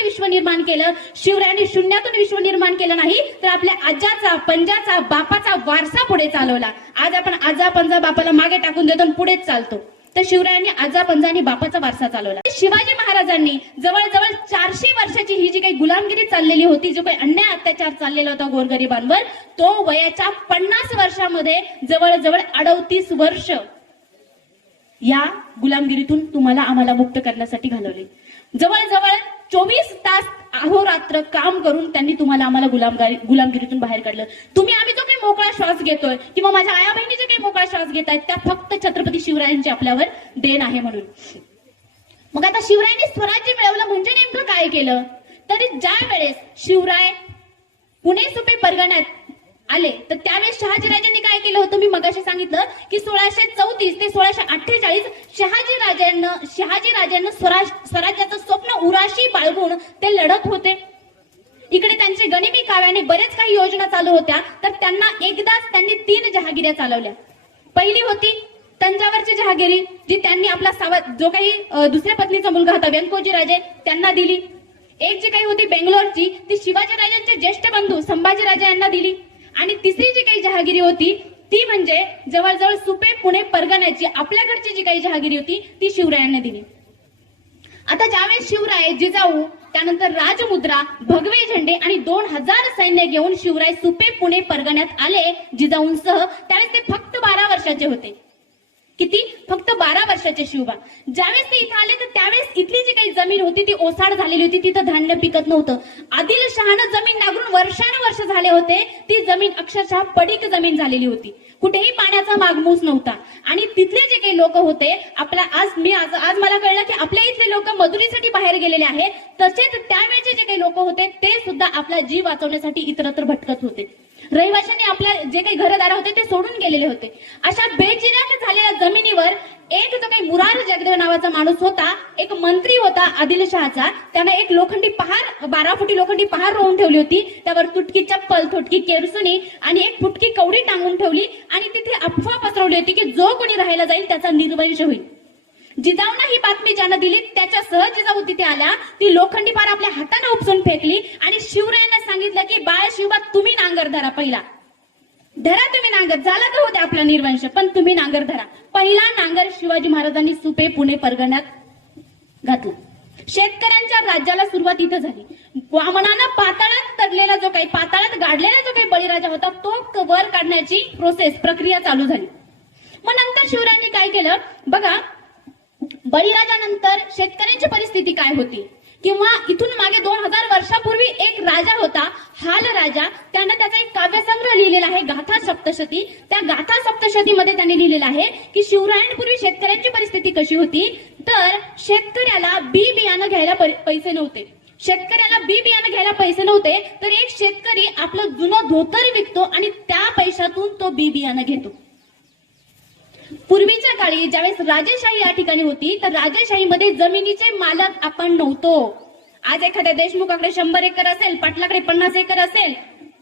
शून्यातून विश्व निर्माण केलं. शिवरायांनी शून्यातून विश्व निर्माण केलं नाही, तर आपल्या आज्याचा, पंजाचा, बापाचा वारसा पुढे चालवला. आज आपण आजा, पंजा, बापाला मागे टाकून देतो आणि पुढेच चालतो. तर शिवरायांनी आजा, पंजा आणि बापाचा वारसा चालवला. शिवाजी महाराजांनी जवळजवळ 400 वर्षाची ही जी काही गुलामगिरी चाललेली होती, जो काही अन्याय अत्याचार चाललेला होता गोरगरिबांवर, तो वयाच्या 50 वर्षामध्ये जवळजवळ 38 वर्ष या गुलामगिरीतून तुम्हाला आम्हाला मुक्त करण्यासाठी घालवले. जवळजवळ 24 तास अहोरात्र काम करून त्यांनी तुम्हाला आम्हाला गुलामगिरीतून बाहेर काढलं. तुम्ही आम्ही जो काही मोकळा श्वास घेतोय किंवा माझ्या आया बहिणी जे काही मोकळा श्वास घेत आहेत, त्या फक्त छत्रपती शिवरायांची आपल्यावर देण आहे म्हणून. मग आता शिवरायांनी स्वराज्य मिळवलं म्हणजे नेमकं काय केलं? तर ज्या वेळेस शिवराय पुणे सुपे परगण्यात आले, तर त्यावेळेस शहाजीराजांनी काय केलं होतं? मी मगाशी सांगितलं की 1634 ते 1648 शहाजीराजांना स्वराज्याचं स्वप्न उराशी बाळगून ते लढत होते. इकडे त्यांचे गनिमी काव्याने बरेच काही योजना चालू होत्या. तर त्यांना एकदाच त्यांनी 3 जहागिऱ्या चालवल्या. पहिली होती तंजावरची जहागिरी, जी त्यांनी आपला जो काही दुसऱ्या पत्नीचा मुलगा होता व्यंकोजी राजे त्यांना दिली. एक जी काही होती बेंगलोरची, ती शिवाजीराजांचे ज्येष्ठ बंधू संभाजीराजे यांना दिली. आणि तिसरी जी काही जहागिरी होती ती म्हणजे जवळजवळ सुपे पुणे परगण्याची आपल्याकडची जी काही जहागिरी होती ती शिवरायांना दिली. आता ज्यावेळेस शिवराय, जिजाऊ, त्यानंतर राजमुद्रा, भगवे झेंडे आणि 2000 सैन्य घेऊन शिवराय सुपे पुणे परगण्यात आले जिजाऊंसह, त्यावेळेस ते फक्त 12 वर्षाचे होते. किती? फक्त 12 वर्षाचे शिवबा. ज्यावेळेस ते इथं आले तर त्यावेळेस इथली जी काही जमीन होती ती ओसाड झालेली होती, तिथं धान्य पिकत नव्हतं. आदिलशहानं जमीन नांगरून वर्षानुवर्ष झाले होते. ती जमीन अक्षरशः पडीक जमीन झालेली होती, कुठेही पाण्याचा मागमूस नव्हता. आणि तिथले जे काही लोक होते, आज मला कळलं की आपल्या इथले लोक मजुरीसाठी बाहेर गेलेले आहेत, तसेच त्यावेळेचे जे काही लोक होते ते सुद्धा आपला जीव वाचवण्यासाठी इतरत्र भटकत होते. रहिवाशांनी आपल्या जे काही घरदार होते ते सोडून गेलेले होते. अशा बेचिराख झालेल्या जमिनीवर एक जो काही मुरार जगदेव नावाचा माणूस होता, एक मंत्री होता आदिलशहाचा, त्याने एक लोखंडी पहार, 12 फुटी लोखंडी पहार रोवून ठेवली होती. त्यावर तुटकी चप्पल, तुटकी केरसुनी आणि एक फुटकी कवडी टांगून ठेवली आणि तिथे अफवा पसरवली होती की जो कोणी राहायला जाईल त्याचा निर्वंश होईल. जिजाऊंना ही बातमी ज्यानं दिली त्याच्यासह जिजाऊ तिथे आल्या. ती लोखंडी पार आपल्या हाताने उपसून फेकली आणि शिवरायांना सांगितलं की बाळ शिवबा, तुम्ही नांगर धरा, पहिला धरा तुम्ही नांगर, झाला तर होते आपला निर्वंश, पण तुम्ही नांगर धरा. पहिला नांगर शिवाजी महाराजांनी सुपे पुणे परगण्यात घातला. शेतकऱ्यांच्या राज्याला सुरुवात इथं झाली. वामनानं पाताळात गाडलेला जो काही बळीराजा होता तो वर काढण्याची प्रक्रिया चालू झाली. मग नंतर शिवरायांनी काय केलं बघा, बळीराजानंतर शेतकऱ्यांची परिस्थिती काय होती, किंवा इथून मागे 2000 वर्षापूर्वी एक राजा होता हाल राजा, त्याने त्याचा एक काव्यसंग्रह लिहिलेला आहे गाथा सप्तशती. त्या गाथा सप्तशतीमध्ये त्यांनी लिहिलेलं आहे की शिवरायांपूर्वी शेतकऱ्यांची परिस्थिती कशी होती. तर शेतकऱ्याला बी बियाणं घ्यायला पैसे नव्हते. तर एक शेतकरी आपलं जुनं धोतर विकतो आणि त्या पैशातून तो बी बियाणं घेतो. पूर्वीच्या काळी ज्यावेळेस राजेशाही या ठिकाणी होती, तर राजेशाहीमध्ये जमिनीचे मालक आपण नव्हतो. आज एखाद्या देशमुखाकडे 100 एकर असेल, पाटलाकडे 50 एकर असेल,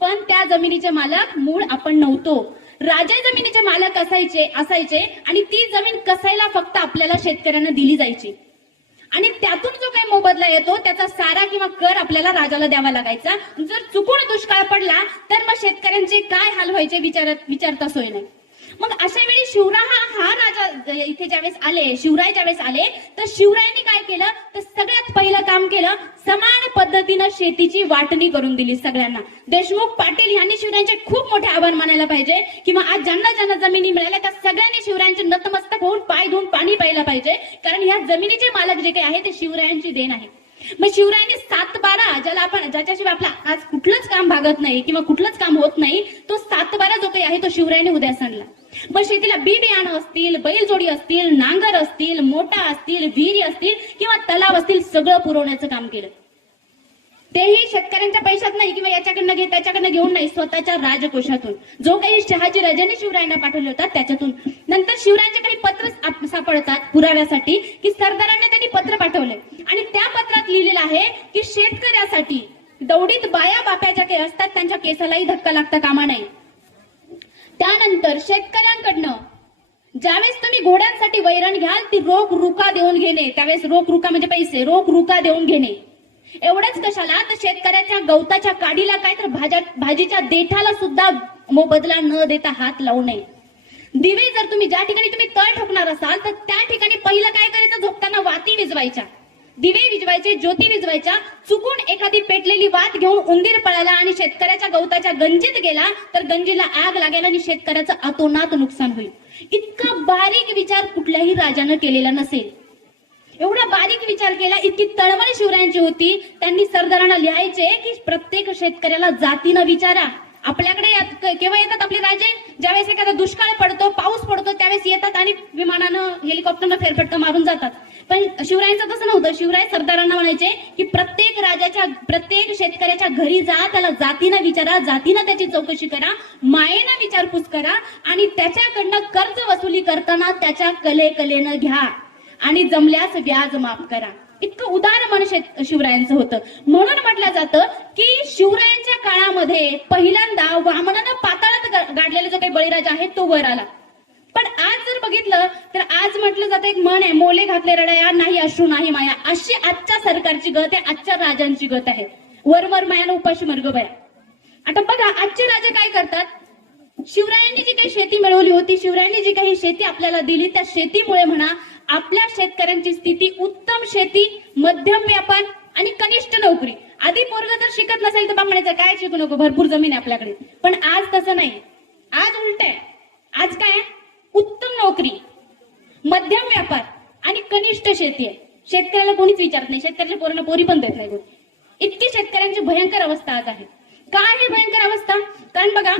पण त्या जमिनीचे मालक मूळ आपण नव्हतो. राजे जमिनीचे मालक असायचे आणि ती जमीन कसायला फक्त आपल्याला शेतकऱ्यांना दिली जायची. आणि त्यातून जो काही मोबदला येतो त्याचा सारा किंवा कर आपल्याला राजाला द्यावा लागायचा. जर चुकून दुष्काळ पडला तर मग शेतकऱ्यांचे काय हाल व्हायचे विचारता सोय नाही. मग अशा वेळी शिवराय ज्यावेळेस आले तर शिवरायांनी काय केलं, तर सगळ्यात पहिलं काम केलं, समान पद्धतीनं शेतीची वाटणी करून दिली सगळ्यांना. देशमुख पाटील यांनी शिवरायांचे खूप मोठे आभार मानायला पाहिजे, किंवा आज ज्यांना जमिनी मिळाल्या त्या सगळ्यांनी शिवरायांचे नतमस्तक होऊन पाय धुवून पाणी प्यायला पाहिजे, कारण ह्या जमिनीचे मालक जे काही आहे ते शिवरायांची देण आहे. मग शिवरायांनी 7-12 ज्याच्याशिवाय आपला आज कुठलंच काम भागत नाही किंवा कुठलंच काम होत नाही, तो 7-12 जो काही आहे तो शिवरायांनी उद्यास आणला. मग शेतीला बी बियाणं असतील, बैलजोडी असतील, नांगर असतील, मोटा असतील, विहिरी असतील किंवा तलाव असतील, सगळं पुरवण्याचं काम केलं. तेही शेतकऱ्यांच्या पैशात नाही किंवा याच्याकडनं त्याच्याकडनं घेऊन नाही, स्वतःच्या राजकोषातून, जो काही शहाजीराजांनी शिवरायांना पाठवले होता त्याच्यातून. नंतर शिवरायांचे काही पत्र सापडतात पुराव्यासाठी की सरदारांना त्यांनी पत्र पाठवले आणि त्या पत्रात लिहिलेलं आहे की शेतकऱ्यासाठी दौडीत बाया बाप्याच्या काही असतात, त्यांच्या केसालाही धक्का लागता कामा नये. त्यानंतर शेतकऱ्यांकडनं ज्यावेळेस तुम्ही घोड्यांसाठी वैरण घ्याल ती रोख रुका देऊन घेणे, त्यावेळेस रोख रुका म्हणजे पैसे, रोख रुका देऊन घेणे. एवढंच कशाला, तर शेतकऱ्याच्या गवताच्या काडीला काय, तर भाजीच्या देठाला सुद्धा मोबदला न देता हात लावू नये. दिवे जर तुम्ही ज्या ठिकाणी तुम्ही तळ ठोकणार असाल, तर त्या ठिकाणी पहिलं काय करायचं, झोपताना वाती विजवायच्या, दिवे विजवायचे, ज्योती विजवायच्या. चुकून एखादी पेटलेली वात घेऊन उंदीर पळाला आणि शेतकऱ्याच्या गवताच्या गंजीत गेला, तर गंजीला आग लागेल आणि शेतकऱ्याचं अतोनात नुकसान होईल. इतका बारीक विचार कुठल्याही राजानं केलेला नसेल. एवढा बारीक विचार केला, इतकी तळमळ शिवरायांची होती. त्यांनी सरदारांना लिहायचे की प्रत्येक शेतकऱ्याला जातीनं विचारा. आपल्याकडे केव्हा येतात आपले राजे, ज्यावेळेस एखादा दुष्काळ पडतो, पाऊस पडतो, त्यावेळेस येतात आणि विमानानं हेलिकॉप्टरनं फेरफटका मारून जातात. पण शिवरायांचं तसं नव्हतं. शिवराय सरदारांना म्हणायचे की प्रत्येक शेतकऱ्याच्या घरी जा, त्याला जातीनं विचारा, जातीनं त्याची चौकशी करा, मायेनं विचारपूस करा आणि त्याच्याकडनं कर्ज वसुली करताना त्याच्या कलेनं घ्या आणि जमल्यास व्याज माफ करा. इतकं उदार मन शिवरायांचं होतं. म्हणून म्हटलं जातं की शिवरायांच्या काळामध्ये पहिल्यांदा वामनानं पाताळात गाडलेला जो काही बळीराजा आहे तो वर आला. पण आज जर बघितलं तर आज म्हटलं जातं, एक म्हण आहे, मोले घातले रडया, नाही अश्रू नाही माया. अशी आजच्या सरकारची गत आहे, आजच्या राजांची गत आहे. वरवर मायानं उपाशी मर्ग बया. आता बघा आजचे राजे काय करतात. शिवरायांनी जी काही शेती मिळवली होती, शिवरायांनी जी काही शेती आपल्याला दिली, त्या शेतीमुळे म्हणा आपल्या शेतकऱ्यांची स्थिती उत्तम शेती, मध्यम व्यापार आणि कनिष्ठ नोकरी. आधी पोरग जर शिकत नसेल तर बाप म्हणायचं काय शिकू नको, भरपूर जमीन आहे आपल्याकडे. पण आज तसं नाही. आज उलट आहे. आज काय, उत्तम नोकरी, मध्यम व्यापार आणि कनिष्ठ शेती आहे. शेतकऱ्याला कोणीच विचारत नाही. शेतकऱ्याच्या पोरांना पोरी पण देत नाही. इतकी शेतकऱ्यांची भयंकर अवस्था आज आहे. काय आहे भयंकर अवस्था? कारण बघा,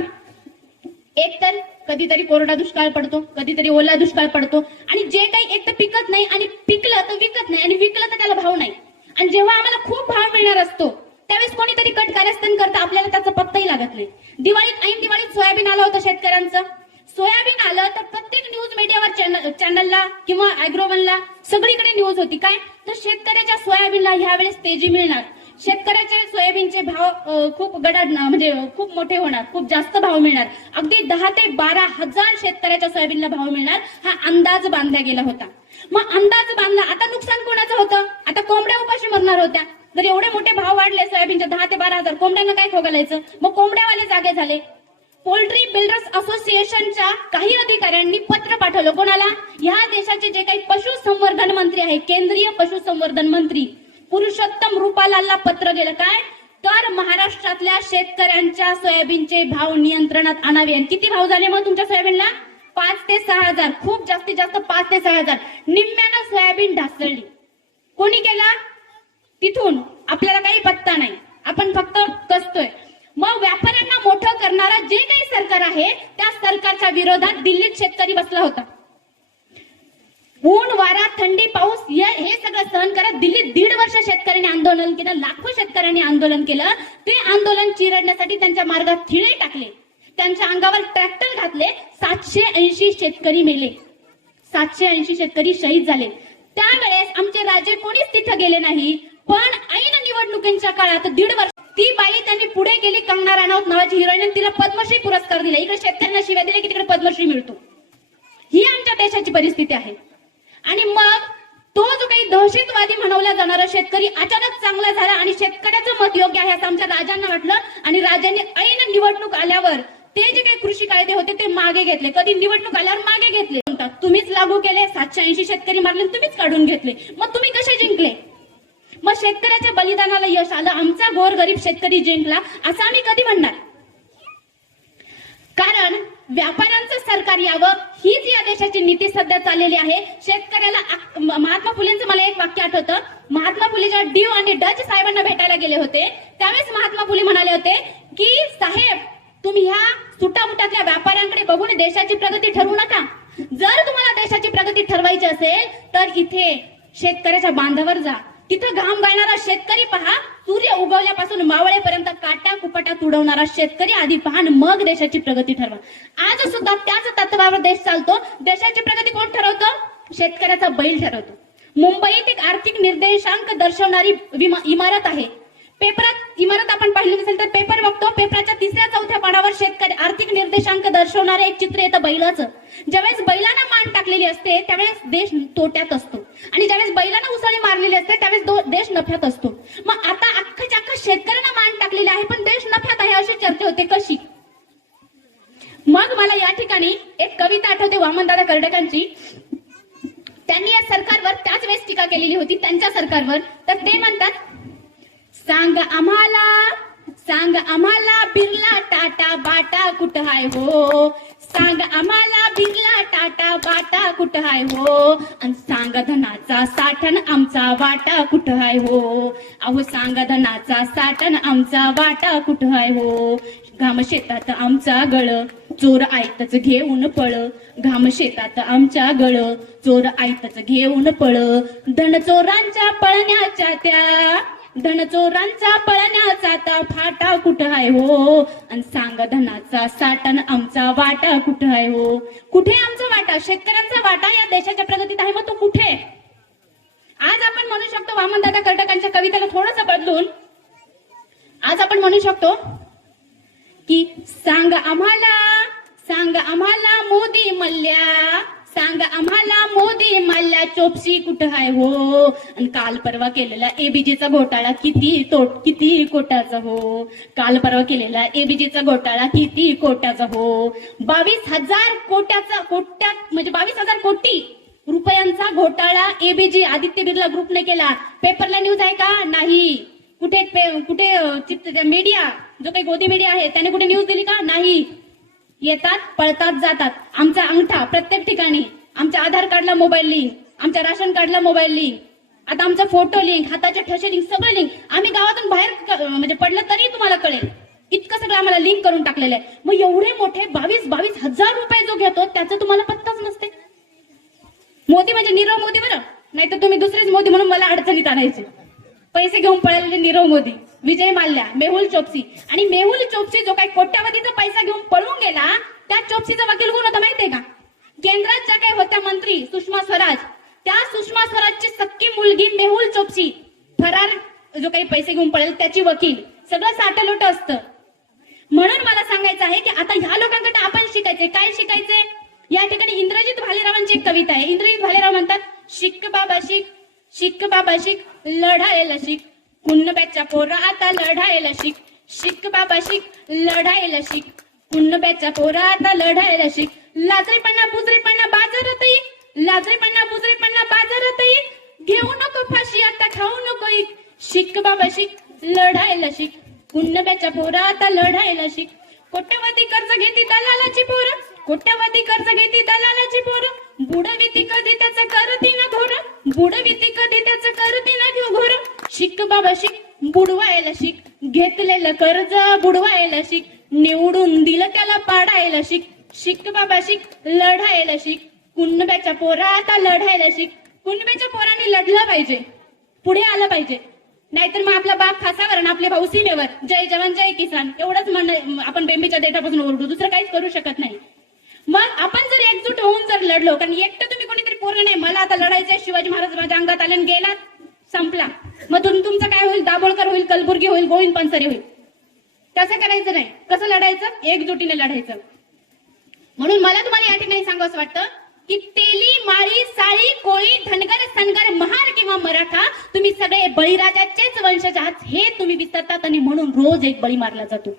एक तर कधीतरी कोरडा दुष्काळ पडतो, कधीतरी ओला दुष्काळ पडतो आणि जे काही एक तर पिकत नाही आणि पिकलं तर विकत नाही आणि विकलं तर त्याला भाव नाही. आणि जेव्हा आम्हाला खूप भाव मिळणार असतो त्यावेळेस कोणीतरी कट कारस्थान करतं, आपल्याला त्याचा पत्ताही लागत नाही. ऐन दिवाळीत सोयाबीन आलं होतं शेतकऱ्यांचं. सोयाबीन आलं तर प्रत्येक न्यूज मीडियावर चॅनलला किंवा अॅग्रोवनला सगळीकडे न्यूज होती काय, तर शेतकऱ्याच्या सोयाबीनला ह्यावेळेस तेजी मिळणार, शेतकऱ्याचे सोयाबीनचे भाव खूप गडाड म्हणजे खूप मोठे होणार, खूप जास्त भाव मिळणार, अगदी 10 ते 12 हजार शेतकऱ्याच्या सोयाबीनला भाव मिळणार, हा अंदाज बांधला गेला होता. मग अंदाज बांधला, आता नुकसान कोणाचं होतं? आता कोंबड्या उपाशी मरणार होत्या. जर एवढे मोठे भाव वाढले सोयाबीनचे 10 ते 12 हजार, कोंबड्यांना काय खोगालायचं? मग कोंबड्यावाले जागे झाले. पोल्ट्री बिल्डर्स असोसिएशनच्या काही अधिकाऱ्यांनी पत्र पाठवलं. कोणाला? ह्या देशाचे जे काही पशुसंवर्धन मंत्री आहे, केंद्रीय पशुसंवर्धन मंत्री पुरुषोत्तम रुपालालला पत्र गेलं काय, तर महाराष्ट्रातल्या शेतकऱ्यांच्या सोयाबीनचे भाव नियंत्रणात आणावे. आणि किती भाव झाले मग तुमच्या सोयाबीनला? 5 ते 6 हजार, खूप जास्तीत जास्त 5 ते 6 हजार. निम्म्यानं सोयाबीन ढासळली. कोणी केला? तिथून आपल्याला काही पत्ता नाही, आपण फक्त कसतोय. मग व्यापाऱ्यांना मोठं करणारा जे काही सरकार आहे त्या सरकारच्या विरोधात दिल्लीत शेतकरी बसला होता. ऊन वारा थंडी पाऊस हे सगळं सहन करत दिल्लीत 1.5 वर्ष शेतकऱ्यांनी आंदोलन केलं, लाखो शेतकऱ्यांनी आंदोलन केलं. ते आंदोलन चिरडण्यासाठी त्यांच्या मार्गात खिळे टाकले, त्यांच्या अंगावर ट्रॅक्टर घातले. 780 शेतकरी मेले, 780 शेतकरी शहीद झाले. त्यावेळेस आमचे राजे कोणीच तिथं गेले नाही. पण ऐन निवडणुकीच्या काळात 1.5 वर्ष ती बाई त्यांनी पुढे गेली, कंगना राणावत नावाची हिरोईन, तिला पद्मश्री पुरस्कार दिला. इकडे शेतकऱ्यांना शिव्या दिल्या की तिकडे पद्मश्री मिळतो. ही आमच्या देशाची परिस्थिती आहे. आणि मग तो जो काही दहशतवादी म्हणवला जाणारा शेतकरी अचानक चांगला झाला आणि शेतकऱ्याचं मत योग्य आहे असं आमच्या राजांना वाटलं. आणि राजांनी ऐन निवडणूक आल्यावर ते जे काही कृषी कायदे होते ते मागे घेतले. कधी निवडणूक आल्यावर मागे घेतले. तुम्हीच लागू केले, 780 शेतकरी मारले, तुम्हीच काढून घेतले. मग तुम्ही कसे जिंकले? मग शेतकऱ्याच्या बलिदानाला यश आलं, आमचा गोरगरीब शेतकरी जिंकला असं आम्ही कधी म्हणणार? कारण व्यापाऱ्यांचं सरकार यावं हीच या देशाची नीती सध्या चाललेली आहे. शेतकऱ्याला महात्मा फुलेंचं मला एक वाक्य आठवतं. महात्मा फुले जेव्हा डीव आणि डच साहेबांना भेटायला गेले होते त्यावेळेस महात्मा फुले म्हणाले होते की साहेब, तुम्ही ह्या सुटामुटातल्या व्यापाऱ्यांकडे बघून देशाची प्रगती ठरवू नका. जर तुम्हाला देशाची प्रगती ठरवायची असेल तर इथे शेतकऱ्याच्या बांधावर जा, तिथं घाम गाळणारा शेतकरी पहा, सूर्य उगवल्यापासून मावळेपर्यंत काटा कुपटा तुडवणारा शेतकरी आधी पहा आणि मग देशाची प्रगती ठरवा. आज सुद्धा त्याच तत्वावर देश चालतो. देशाची प्रगती कोण ठरवतो? शेतकऱ्याचा बैल ठरवतो. मुंबईत एक आर्थिक निर्देशांक दर्शवणारी इमारत आहे, पेपरात इमारत आपण पाहिली असेल तर पेपर बघतो, पेपराच्या 3-4 पानावर शेतकरी आर्थिक निर्देशांक दर्शवणारे एक चित्र येतं बैलाचं. ज्यावेळेस बैलांना मान टाकलेली असते त्यावेळेस देश तोट्यात असतो आणि ज्यावेळेस बैलांना उसळी मारलेली असते त्यावेळेस देश नफ्यात असतो. मग आता अख्खा शेतकऱ्यांना मान टाकलेले आहे पण देश नफ्यात आहे अशी चर्चा होते, कशी? मग मला या ठिकाणी एक कविता आठवते वामनदादा कर्डकांची. त्यांनी या सरकारवर त्याच वेळेस टीका केलेली होती, त्यांच्या सरकारवर. तर ते म्हणतात, सांग आम्हाला बिर्ला टाटा बाटा कुठं हाय हो, सांग आम्हाला बिर्ला टाटा बाटा कुठं हाय हो, आणि सांग धनाचा साठण आमचा वाटा कुठं हाय हो, अहो सांग धनाचा साठण आमचा वाटा कुठं हाय हो, घाम शेतात आमचा गळ चोर आयतच घेऊन पळ, घाम शेतात आमच्या गळ चोर आयतच घेऊन पळ, धनचोरांच्या पळण्याचा ता फाटा कुठं आहे हो, आणि सांग धनाचा साठण आमचा वाटा कुठं आहे हो. कुठे आमचा वाटा? शेतकऱ्यांचा वाटा या देशाच्या प्रगतीत आहे, मग तो कुठे? आज आपण म्हणू शकतो वामनदादा कर्डकांच्या कवितेला थोडंसं बदलून आज आपण म्हणू शकतो की सांग आम्हाला मोदी मल्ल्या, सांग आम्हाला मोदी मल्ल्या चोपसी कुठं आहे हो, आणि काल परवा केलेला एबीजीचा घोटाळा किती कोटाचा हो, काल परवा केलेला एबीजीचा घोटाळा किती कोटाचा हो, 22,000 कोटी रुपयांचा घोटाळा एबीजी आदित्य बिर्ला ग्रुपने केला. पेपरला न्यूज आहे का? नाही. कुठे मीडिया जो काही गोदी मीडिया आहे त्याने कुठे न्यूज दिली का? नाही. येतात, पळतात, जातात. आमचा अंगठा प्रत्येक ठिकाणी, आमच्या आधार कार्डला मोबाईल लिंक, आमच्या राशन कार्डला मोबाईल लिंक, आता आमचा फोटो लिंक, हाताच्या ठसे लिंक, सगळं लिंक. आम्ही गावातून बाहेर म्हणजे पडलं तरी तुम्हाला कळेल, इतकं सगळं आम्हाला लिंक करून टाकलेलं आहे. मग एवढे मोठे 22,000 रुपये जो घेतो त्याचा तुम्हाला पत्ताच नसते. मोदी म्हणजे नीरव मोदी बरं, नाही तर तुम्ही दुसरेच मोदी म्हणून मला अडचणीत आणायचे. पैसे घेऊन पळालेले नीरव मोदी, विजय माल्या, मेहुल चोक्सी. आणि मेहुल चोक्सी जो काही कोट्यावधीचा पैसा घेऊन पळून गेला त्या चोक्सीचा वकील कोण होता माहितीये का? केंद्रात ज्या काही होत्या मंत्री सुषमा स्वराज, त्या सुषमा स्वराजची सक्की मुलगी मेहुल चोक्सी, फरार जो काही पैसे घेऊन पळेल त्याची वकील. सगळं साठलोट असतं. म्हणून मला सांगायचं आहे की आता ह्या लोकांकडे आपण शिकायचे. काय शिकायचे? या ठिकाणी इंद्रजित भालेरावांची एक कविता आहे. इंद्रजित भालेराव म्हणतात, शिक बाबा शिक लढायला शिक, कुन्नब्याच्या पोरा आता लढायला शिक, शिक बाबा शिक लढायला शिक, कुन्नब्याच्या पोरा आता लढायला शिक, लाजरेपणा बुजरेपणा बाजारात घेऊ नको फाशी आता खाऊ नको इक, शिक बाबा शिक लढायला शिक, कुन्नब्याच्या पोरा आता लढायला शिक, कोट्यवधी कर्ज घेती दलालाची पोरं, कोट्यवधी कर्ज घेती दलालाची पोरं, बुडविती कधी त्याचं करती ना घोर, बुडविती कधी त्याचं करती ना घोर, शिक बाबा शिक बुडवायला शिक, घेतलेलं कर्ज बुडवायला शिक, निवडून दिलं त्याला पाडायला शिक, शिक बाबा शिक लढायला शिक, कुणब्याच्या पोरा आता लढायला शिक. कुणब्याच्या पोरांनी लढलं पाहिजे, पुढे आलं पाहिजे, नाहीतर मग आपला बाप फासावर आणि आपले भाऊ सीमेवर. जय जवान जय किसान एवढंच म्हणणं आपण बेंबीच्या देठापासून ओरडू, दुसरं काहीच करू शकत नाही. मग आपण जर एकजूट होऊन जर लढलो, कारण एकटं तुम्ही कोणीतरी पोरं नाही, मला आता लढायचंय, शिवाजी महाराज माझ्या अंगात आले गेला संपला, मग तुमचं काय होईल? दाभोळकर होईल, कलबुर्गी होईल, गोविंद पानसरे होईल. तसं करायचं नाही. कसं लढायचं? एकजुटीने लढायचं. म्हणून मला तुम्हाला या ठिकाणी सांगावं वाटतं की तेली, माळी, साळी, कोळी, धनगर, सनगर, महार किंवा मराठा, तुम्ही सगळे बळीराजाचेच वंशज आहात हे तुम्ही विसरतात, आणि म्हणून रोज एक बळी मारला जातो.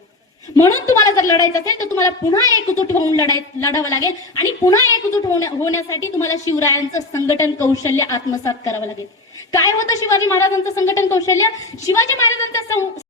म्हणून तुम्हाला जर लढायचं असेल तर तुम्हाला पुन्हा एकजूट होऊन लढावं लागेल, आणि पुन्हा एकजूट होण्यासाठी तुम्हाला शिवरायांचं संघटन कौशल्य आत्मसात करावं लागेल. काय होतं शिवाजी महाराजांचं संघटन कौशल्य? शिवाजी महाराजांचं